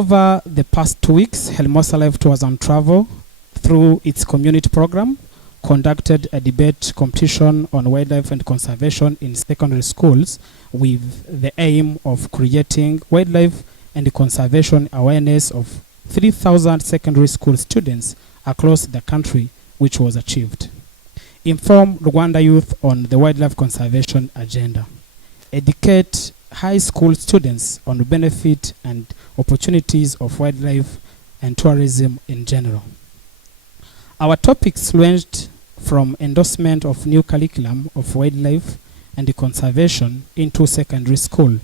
Over the past 2 weeks, Hermosa Life Tours and Travel, through its community program, conducted a debate competition on wildlife and conservation in secondary schools with the aim of creating wildlife and conservation awareness of 3,000 secondary school students across the country, which was achieved. Inform Rwanda youth on the wildlife conservation agenda. Educate high school students on the benefit and opportunities of wildlife and tourism in general. Our topics ranged from endorsement of new curriculum of wildlife and conservation into secondary school,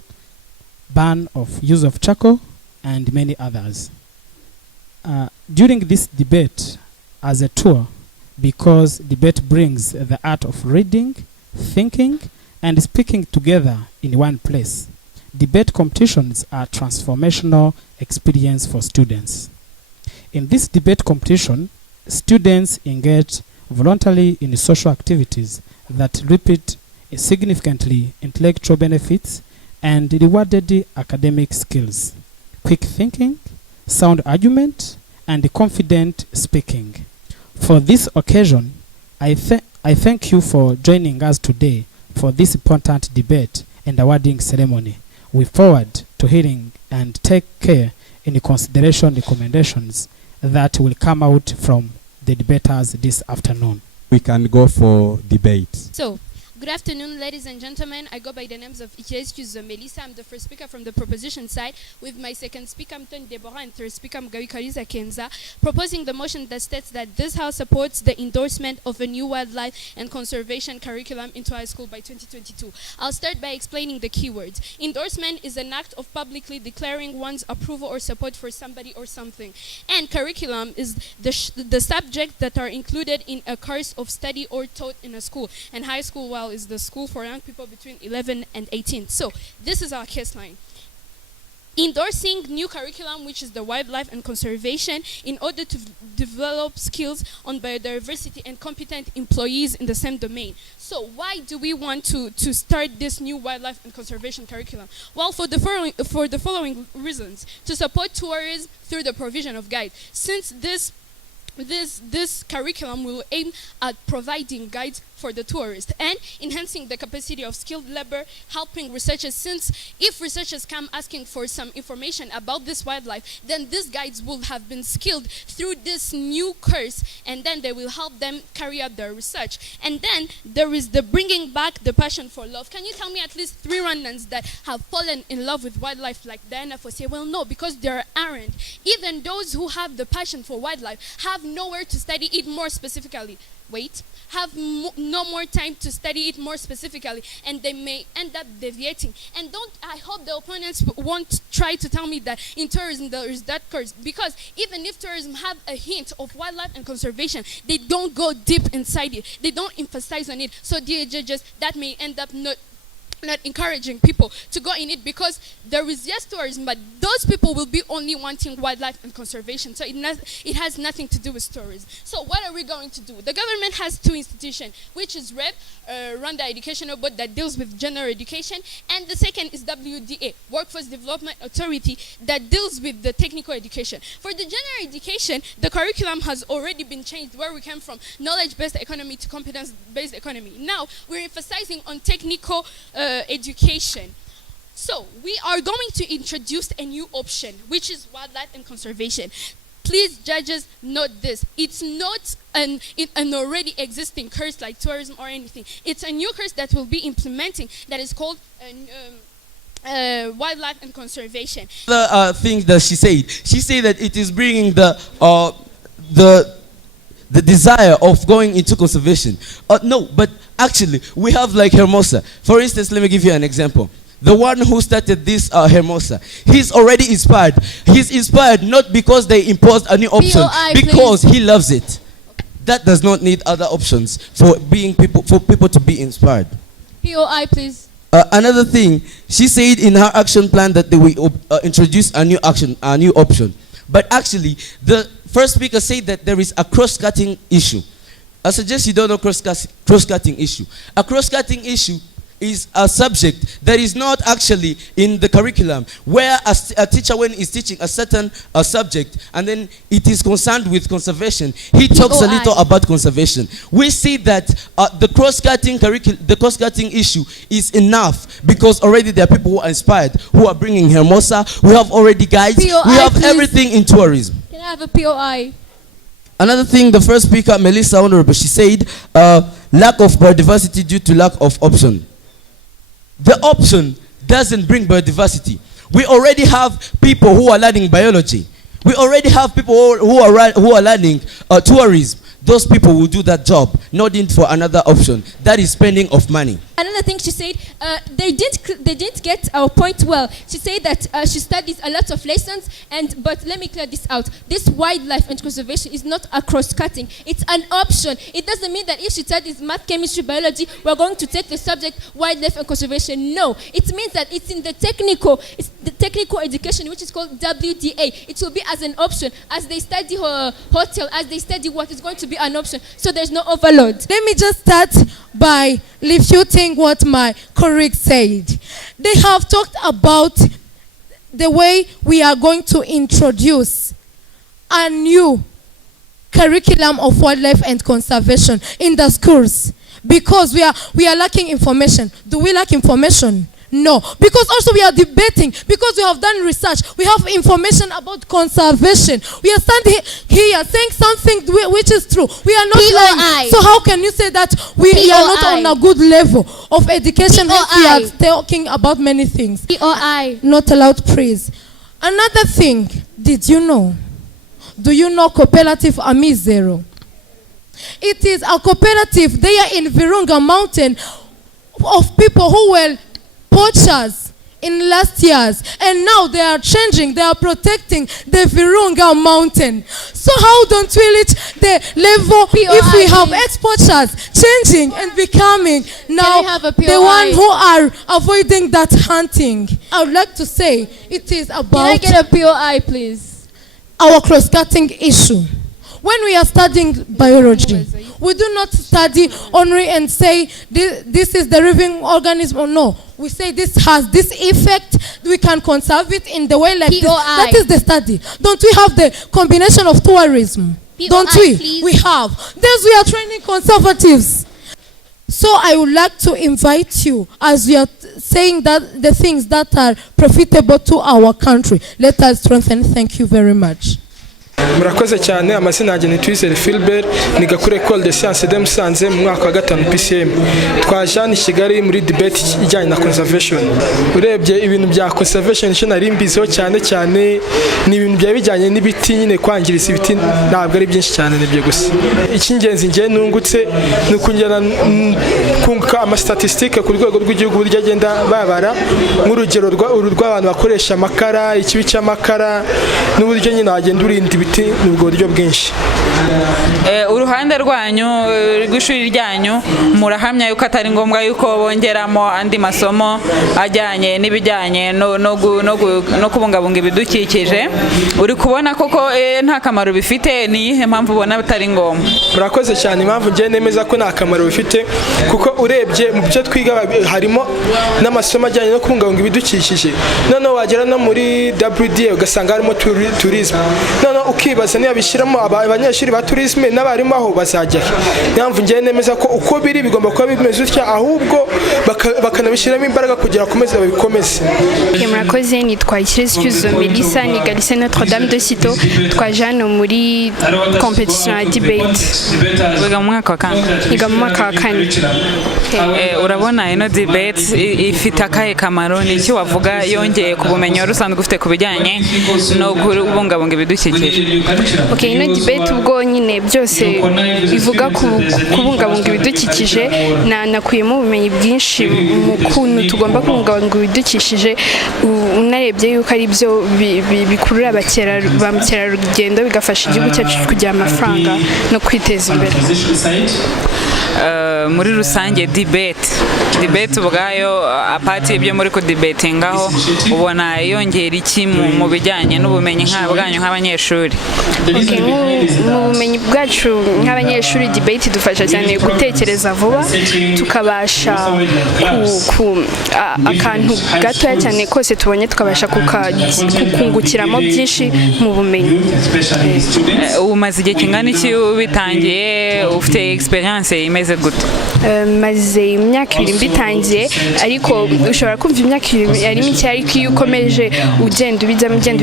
ban of use of charcoal, and many others. During this debate as a tour, because debate brings the art of reading, thinking, and speaking together in one place, debate competitions are transformational experience for students. In this debate competition, students engage voluntarily in social activities that repeat significantly intellectual benefits and rewarded academic skills, quick thinking, sound argument, and confident speaking. For this occasion, I thank you for joining us today for this important debate and awarding ceremony. We forward to hearing and take care in consideration recommendations that will come out from the debaters this afternoon. We can go for debate. So, good afternoon, ladies and gentlemen. I go by the names of Ikescu Melissa. I'm the first speaker from the proposition side. With my second speaker, I'm Tony Deborah, and third speaker, I'm Gawi Kariza Kenza, proposing the motion that states that this House supports the endorsement of a new wildlife and conservation curriculum into high school by 2022. I'll start by explaining the keywords. Endorsement is an act of publicly declaring one's approval or support for somebody or something. And curriculum is the subjects that are included in a course of study or taught in a school. And high school, well, is the school for young people between 11 and 18. So this is our case line. Endorsing new curriculum, which is the wildlife and conservation, in order to develop skills on biodiversity and competent employees in the same domain. So why do we want to start this new wildlife and conservation curriculum? Well, for the following reasons. To support tourism through the provision of guides. Since this curriculum will aim at providing guides for the tourist and enhancing the capacity of skilled labor, helping researchers, since if researchers come asking for some information about this wildlife, then these guides will have been skilled through this new course, and then they will help them carry out their research. And then there is the bringing back the passion for love. Can you tell me at least 3 Rwandans that have fallen in love with wildlife like Diana Fossey? Well, no, because there aren't. Even those who have the passion for wildlife have nowhere to study it more specifically. Have no more time to study it more specifically, and they may end up deviating. And I hope the opponents won't try to tell me that in tourism there is that course, because even if tourism have a hint of wildlife and conservation, they don't go deep inside it. They don't emphasize on it. So dear judges, that may end up not encouraging people to go in it, because there is yes tourism, but those people will be only wanting wildlife and conservation. So it has nothing to do with tourism. So what are we going to do? The government has 2 institutions, which is REB, Rwanda Educational Board, that deals with general education, and the second is WDA, Workforce Development Authority, that deals with the technical education. For the general education, the curriculum has already been changed, where we came from knowledge-based economy to competence-based economy. Now we're emphasizing on technical education. So we are going to introduce a new option, which is wildlife and conservation. Please, judges, note this. It's not an already existing course like tourism or anything. It's a new course that will be implementing, that is called wildlife and conservation. The thing that she said that it is bringing the desire of going into conservation. No, but actually, we have like Hermosa. For instance, let me give you an example. The one who started this Hermosa, he's already inspired. He's inspired not because they imposed a new option, because he loves it. That does not need other options for people to be inspired. POI, please. Another thing, she said in her action plan that they will introduce a new option. But actually, the first speaker said that there is a cross-cutting issue. I suggest you don't know cross-cutting issue. A cross-cutting issue is a subject that is not actually in the curriculum, where a teacher, when is teaching a certain subject and then it is concerned with conservation, he talks a little about conservation. We see that the cross-cutting issue is enough, because already there are people who are inspired, who are bringing Hermosa. We have already guides. POI, we have please. everything in tourism. Can I have a POI? Another thing, the first speaker, Melissa Honorable, she said, lack of biodiversity due to lack of option. The option doesn't bring biodiversity. We already have people who are learning biology. We already have people who are learning tourism. Those people will do that job, not in for another option. That is spending of money. Another thing she said, they didn't get our point well. She said that she studies a lot of lessons, but let me clear this out. This wildlife and conservation is not a cross-cutting. It's an option. It doesn't mean that if she studies math, chemistry, biology, we're going to take the subject wildlife and conservation. No, it means that it's in the technical education, which is called WDA. It will be as an option. As they study hotel, as they study what is going to be an option. So there's no overload. Let me just start by refuting what my colleague said. They have talked about the way we are going to introduce a new curriculum of wildlife and conservation in the schools, because we are lacking information. Do we lack information? No, because also we are debating, because we have done research, we have information about conservation. We are standing here saying something which is true. We are not lying. So how can you say that we are not on a good level of education if we are talking about many things? Not allowed praise. Another thing, did you know? Do you know cooperative Amizero? It is a cooperative there in Virunga Mountain of people who were poachers in last years, and now they are changing, they are protecting the Virunga Mountain. So how don't we reach the level if we have ex-poachers changing and becoming now the one who are avoiding that hunting? I would like to say it is about... Can I get a POI, please? Our cross-cutting issue. When we are studying biology, we do not study only and say this is the living organism or no. We say this has this effect, we can conserve it in the way like this. That is the study. Don't we have the combination of tourism? Don't we? Please. We have. Thus we are training conservatives. So I would like to invite you, as we are saying that the things that are profitable to our country, let us strengthen. Thank you very much. Murakoze cyane. Amazina yanjye ni Twizere Philbert, niga kuri École de Sciences de Musanze mu mwaka wa 5 PCM. Twaje hano i Kigali muri debate ijyanye na conservation. Urebye ibintu bya conservation cyo nari mbiziho cyane ni ibintu bya bijyanye n'ibiti, nyine kwangiriza ibiti ntabwo ari byinshi cyane, nibyo gusa. Icyingenzi ngiye nungutse ni kungera kunguka ama statistique ku rwego rw'igihugu buryo agenda babara, nk'urugero rw'abantu bakoresha amakara, ikibi cy'amakara n'uburyo nyine agenda urinda ibiti n'ubwo buryo bwinshi. Uruhande rwanyu rw'ishuri ryanyu murahamya yuko atari ngombwa yuko bongeramo andi masomo ajyanye n'ibijyanye no kubungabunga ibidukikije. Uri kubona koko nta kamaro bifite? Ni iyihe mpamvu ubona bitari ngombwa? Murakoze cyane. Impamvu ngiye nemeza ko nta kamaro bifite, kuko urebye mu byo twiga harimo n'amasomo ajyanye no kubungabunga ibidukikije. Noneho wagera no muri WDA ugasanga harimo tourism. Noneho ukibaza niba bishyiramo abanyeshuri ba tourism n'abarimu aho bazajya. Impamvu ngiye nemeza ko uko biri bigomba kuba bimeze utya, ahubwo bakanabishyiramo imbaraga kugira komeza babikomeze. Murakoze. Nitwa Ikirezi Melissa, niga lycée Notre-Dame de Citeaux. Twaje hano muri competition ya debate. Wiga mu mwaka wa kane? Niga mu mwaka wa 4. Urabona ino debate ifite akahe kamaro? Ni iki wavuga yongeye ku bumenyi wari usanzwe ufite ku bijyanye no kubungabunga ibidukikije? Ino debate ubwo nyine byose bivuga kubungabunga ibidukikije, nakuyemo ubumenyi bwinshi mu kuntu tugomba kubungabunga ibidukikije, unarebye yuko ari byo bikurura ba mukerarugendo, bigafasha igihugu cyacu kugira amafaranga no kwiteza imbere. Muri rusange debate debate ubwayo apart ibyo muri ku debatingaho ubona yongera iki mu bijyanye n'ubumenyi bwanyu nk'abanyeshuri? Okay, mu bumenyi bwacu nk'abanyeshuri debate dufasha cyane gutekereza vuba, tukabasha akantu gatoya cyane kose tubonye tukabasha kukungukiramo byinshi mu bumenyi. Umaze igihe kingana iki ubitangiye, ufite experience imeze gute? Maze imyaka 2 mbitangiye, ariko ushobora kumva imyaka 2 ari mike, ariko iyo ukomeje ugenda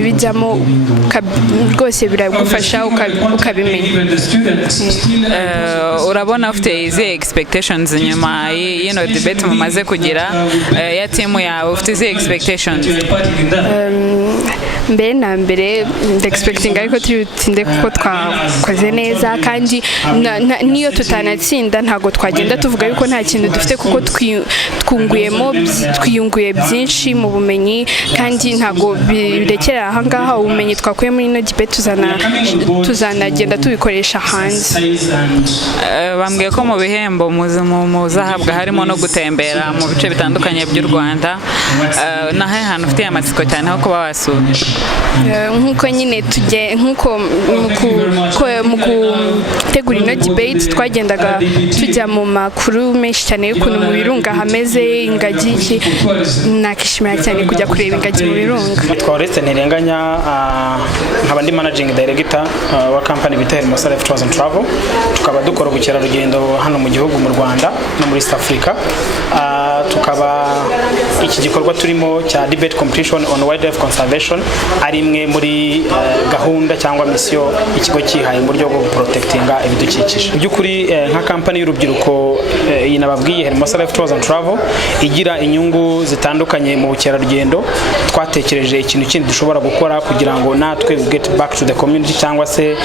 ubijyamo rwose biragufasha ukabimenya. Urabona ufite izi expectations nyuma y'ino debate mumaze kugira ya team yawe, ufite izi expectations? Mbere na mbere expecting ariko turutinde kuko twakoze neza, kandi niyo tutanatsinda ntago twagenda tuvuga yuko nta kintu dufite, kuko twiyunguye byinshi mu bumenyi, kandi ntago birekera aha ngaha. Ubumenyi twakuye muri ino debate tuzanagenda tubikoresha hanze. Bambwiye ko mu bihembo muzahabwa harimo no gutembera mu bice bitandukanye by'u Rwanda. Nahe hantu ufite amatsiko cyane ho kuba wasura? Nkuko nyine nkuko mu gutegura ino debate twagendaga tujya mu makuru menshi cyane y'ukuntu mu birunga hameze ingagi. Nakishimira cyane kujya kureba ingagi mu birunga. Twaretse ntirenganya nkaba ndi managing director wa company bita Hermosa Life Tours and Travel. Tukaba dukora ubukerarugendo hano mu gihugu, mu Rwanda no muri East Africa. Tukaba iki gikorwa turimo cya debate competition on wildlife conservation ari imwe muri gahunda cyangwa mission ikigo cyihaye mu buryo bwo protectinga ibidukikije. By'ukuri nka company y'urubyiruko iyi nababwiye Hermosa Life Tours and Travel igira inyungu zitandukanye mu bukerarugendo, twatekereje ikintu kindi dushobora gukora kugira ngo natwe get back to the community, cyangwa se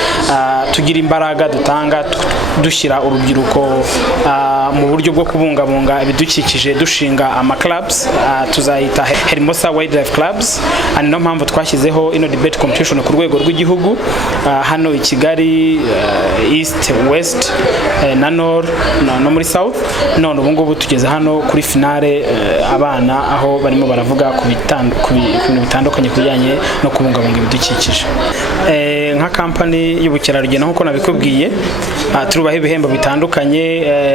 tugira imbaraga dutanga dushyira urubyiruko mu buryo bwo kubungabunga ibidukikije, dushinga ama clubs tuzayita Hermosa Wildlife Clubs. Ani no mpamvu twashyizeho ino debate competition ku rwego rw'igihugu hano i Kigali, East, West na North no muri South. None ubu ngubu tugeze hano kuri finale, abana aho barimo baravuga ku bintu bitandukanye kujyanye no kubungabunga ibidukikije. Nka company y'ubukerarugendo nkuko nabikubwiye, turubaho ibihembo bitandukanye,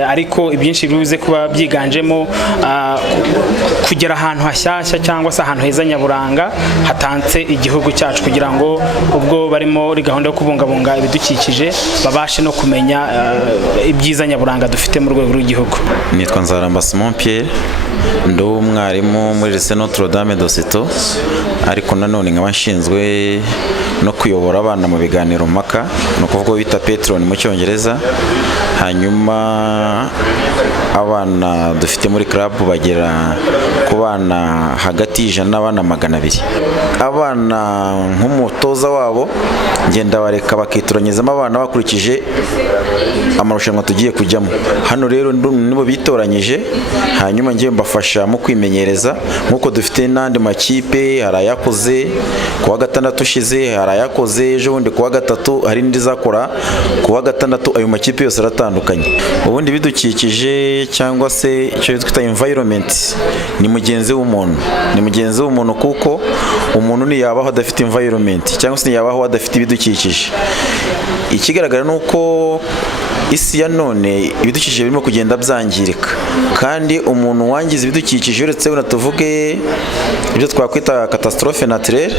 ariko ibyinshi bivuze kuba byiganjemo kugera ahantu hashyashya cyangwa se ahantu heza nyaburanga hatanze igihugu cyacu, kugira ngo ubwo barimo muri gahunda yo kubungabunga ibidukikije babashe no kumenya ibyiza nyaburanga dufite mu rwego rw'igihugu. Nitwa Nzaramba Simon Pierre, ndi umwarimu muri Lycée Notre Dame de Citeaux, ariko nanone nkaba nshinzwe no kuyobora abana mu biganiro mpaka, no kuvuga bita Patron mu Cyongereza. Hanyuma abana dufite muri club bagera ku bana hagati y'ijana n'abana 200. Abana nk'umutoza wabo ngenda bareka bakitoranyizamo abana bakurikije amarushanwa tugiye kujyamo. Hano rero nibo bitoranyije, hanyuma ngiye mbafasha mu kwimenyereza nkuko dufite n'andi makipe. Harayakoze kuwa gatandatu ushize, harayakoze ejo bundi kuwa gatatu, hari n'indi zakora kuwa gatandatu. Ayo makipe yose aratandukanye. Ubundi bidukikije cyangwa se icyo twita environment ni mugenzi w'umuntu, kuko umuntu niyabaho adafite environment cyangwa se niyabaho adafite ibidukikije. Ikigaragara nuko isi ya none ibidukikije birimo kugenda byangirika, kandi umuntu wangiza ibidukikije uretse we natuvuge ibyo twakwita catastrophe naturelle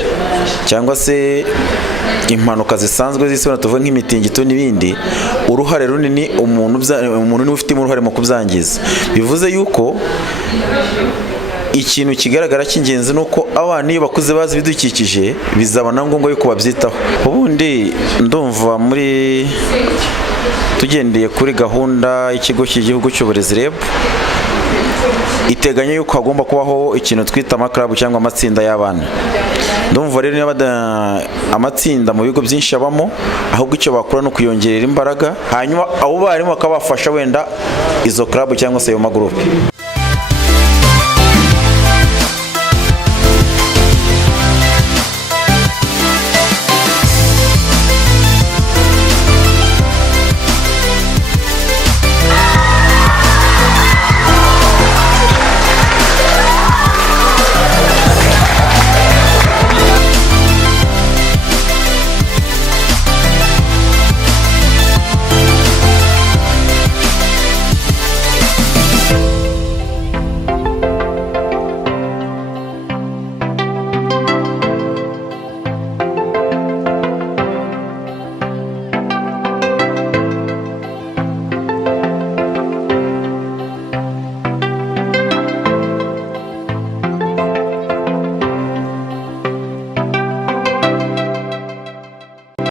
cyangwa se impanuka zisanzwe z'isi, natuvuge nk'imitingito n'ibindi, uruhare runini umuntu niwe ufite uruhare mu kubyangiza. Bivuze yuko ikintu kigaragara cy'ingenzi nuko abana iyo bakuze bazi ibidukikije bizabana ngombwa yuko babyitaho. Ubundi ndumva muri tugendeye kuri gahunda y'ikigo cy'igihugu cy'uburezi REB iteganya yuko hagomba kubaho ikintu twita amaklabu cyangwa amatsinda y'abana. Ndumva rero niba amatsinda mu bigo byinshi abamo, ahubwo icyo bakora no kuyongerera imbaraga, hanyuma abo barimu bakabafasha wenda izo club cyangwa se ayo magroupe.